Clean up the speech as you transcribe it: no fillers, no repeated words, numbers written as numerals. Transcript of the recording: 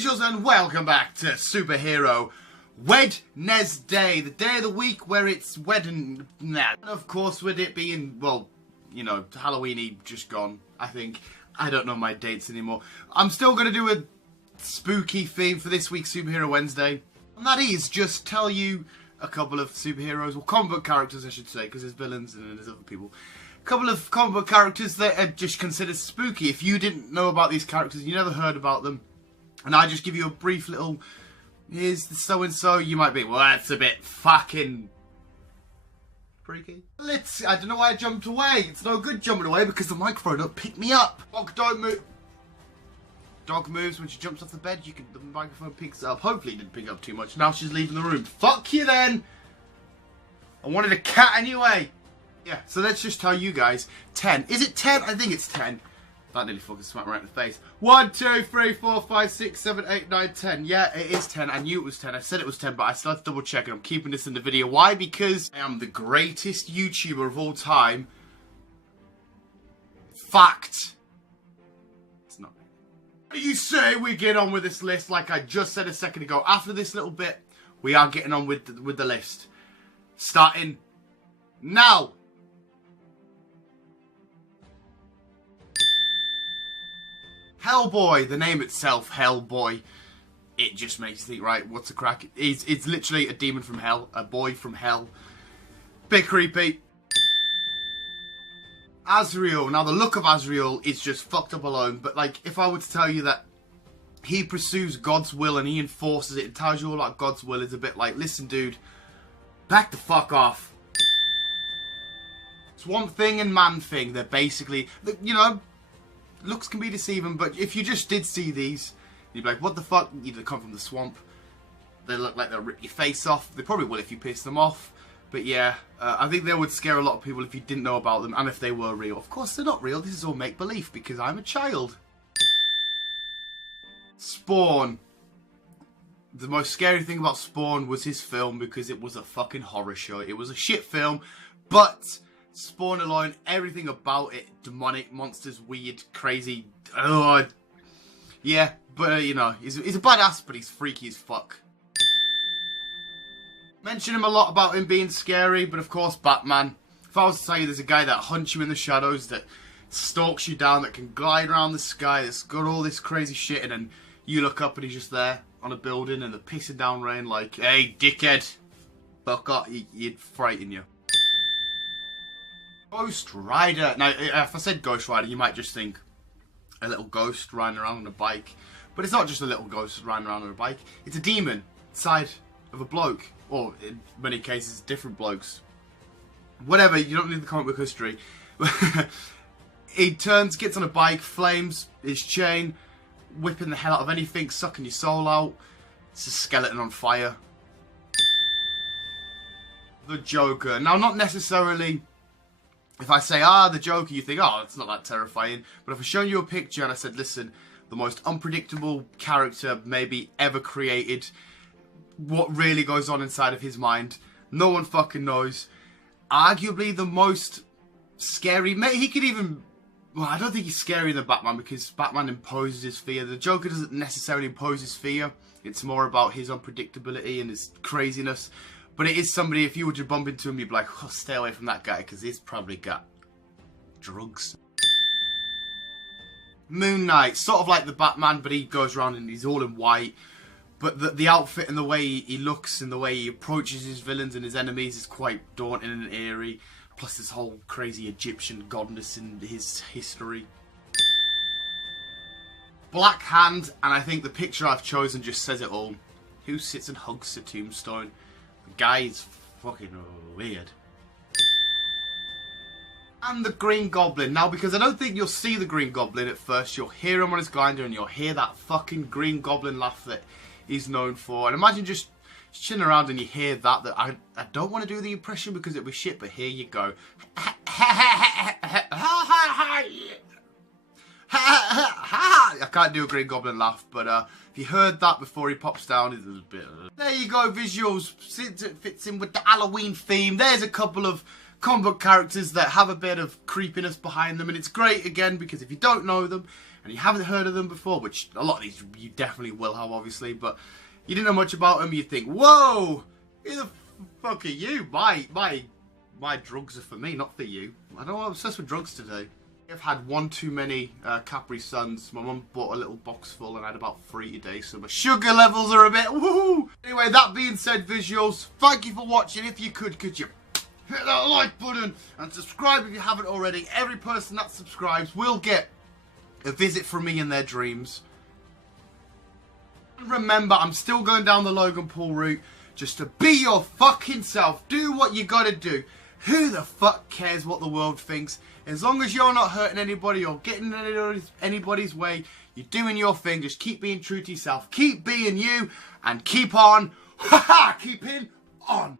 visuals and welcome back to Superhero Wednesday, the day of the week where it's and of course with it being, well, you know, Halloween-y just gone, I think. I don't know my dates anymore. I'm still going to do a spooky theme for this week's Superhero Wednesday, and that is just tell you a couple of superheroes, or comic book characters I should say, because there's villains and there's other people. A couple of comic book characters that are just considered spooky. If you didn't know about these characters, you never heard about them, and I just give you a brief little, here's the so-and-so, you might be, well, that's a bit fucking freaky. I don't know why I jumped away. It's no good jumping away because the microphone don't pick me up. Dog don't move. Dog moves when she jumps off the bed, the microphone picks it up. Hopefully it didn't pick up too much. Now she's leaving the room. Fuck you then! I wanted a cat anyway. Yeah, so let's just tell you guys. 10. Is it 10? I think it's 10. That nearly fucking smacked me right in the face. 1, 2, 3, 4, 5, 6, 7, 8, 9, 10. Yeah, it is 10. I knew it was 10. I said it was 10, but I still have to double check, and I'm keeping this in the video. Why? Because I am the greatest YouTuber of all time. Fact. It's not. What do you say we get on with this list like I just said a second ago? After this little bit, we are getting on with the list. Starting now. Hellboy, the name itself, Hellboy, it just makes you think, right, what's a crack? It's literally a demon from hell, a boy from hell. Bit creepy. Azrael, now the look of Azrael is just fucked up alone, but like, if I were to tell you that he pursues God's will and he enforces it and tells you all about God's will, is a bit like, listen dude, back the fuck off. Swamp Thing and Man Thing, they're basically, you know, looks can be deceiving, but if you just did see these, you'd be like, what the fuck? They come from the swamp. They look like they'll rip your face off. They probably will if you piss them off. But yeah, I think they would scare a lot of people if you didn't know about them, and if they were real. Of course they're not real, this is all make-believe, because I'm a child. Spawn. The most scary thing about Spawn was his film, because it was a fucking horror show. It was a shit film, but Spawn alone, everything about it, demonic, monsters, weird, crazy, yeah, but you know, he's a badass, but he's freaky as fuck. Mention him a lot about him being scary, but of course Batman. If I was to tell you there's a guy that hunts you in the shadows, that stalks you down, that can glide around the sky, that's got all this crazy shit, and then you look up and he's just there on a building and the pissing down rain like, hey dickhead, fuck off, he'd frighten you. Ghost Rider. Now, if I said Ghost Rider, you might just think a little ghost riding around on a bike. But it's not just a little ghost riding around on a bike. It's a demon inside of a bloke. Or, in many cases, different blokes. Whatever, you don't need the comic book history. He gets on a bike, flames his chain, whipping the hell out of anything, sucking your soul out. It's a skeleton on fire. The Joker. Now, not necessarily... If I say, the Joker, you think, oh, it's not that terrifying. But if I show you a picture and I said, listen, the most unpredictable character maybe ever created, what really goes on inside of his mind, no one fucking knows. Arguably the most scary, he could even, well, I don't think he's scarier than Batman because Batman imposes his fear. The Joker doesn't necessarily impose his fear. It's more about his unpredictability and his craziness. But it is somebody, if you were to bump into him, you'd be like, oh, stay away from that guy, because he's probably got drugs. Moon Knight, sort of like the Batman, but he goes around and he's all in white. But the outfit and the way he looks and the way he approaches his villains and his enemies is quite daunting and eerie. Plus this whole crazy Egyptian godness in his history. Black Hand, and I think the picture I've chosen just says it all. Who sits and hugs a tombstone? The guy is fucking weird. And the Green Goblin. Now, because I don't think you'll see the Green Goblin at first, you'll hear him on his grinder and you'll hear that fucking Green Goblin laugh that he's known for. And imagine just chilling around and you hear that I don't want to do the impression because it'll be shit, but here you go. I can't do a Green Goblin laugh, but if you heard that before he pops down, it's a bit... There you go, visuals. Fits in with the Halloween theme. There's a couple of comic book characters that have a bit of creepiness behind them, and it's great again because if you don't know them and you haven't heard of them before, which a lot of these you definitely will have obviously, but you didn't know much about them, you think, whoa, who the fuck are you? My drugs are for me, not for you. I don't know, I'm obsessed with drugs today. I've had one too many Capri Suns. My mum bought a little box full and I had about 3 today, so my sugar levels are a bit woohoo. Anyway, that being said, visuals, thank you for watching. If you could you hit that like button and subscribe if you haven't already. Every person that subscribes will get a visit from me in their dreams. And remember, I'm still going down the Logan Paul route. Just to be your fucking self. Do what you gotta do. Who the fuck cares what the world thinks? As long as you're not hurting anybody or getting in anybody's way, you're doing your thing. Just keep being true to yourself. Keep being you and keep on, keeping on.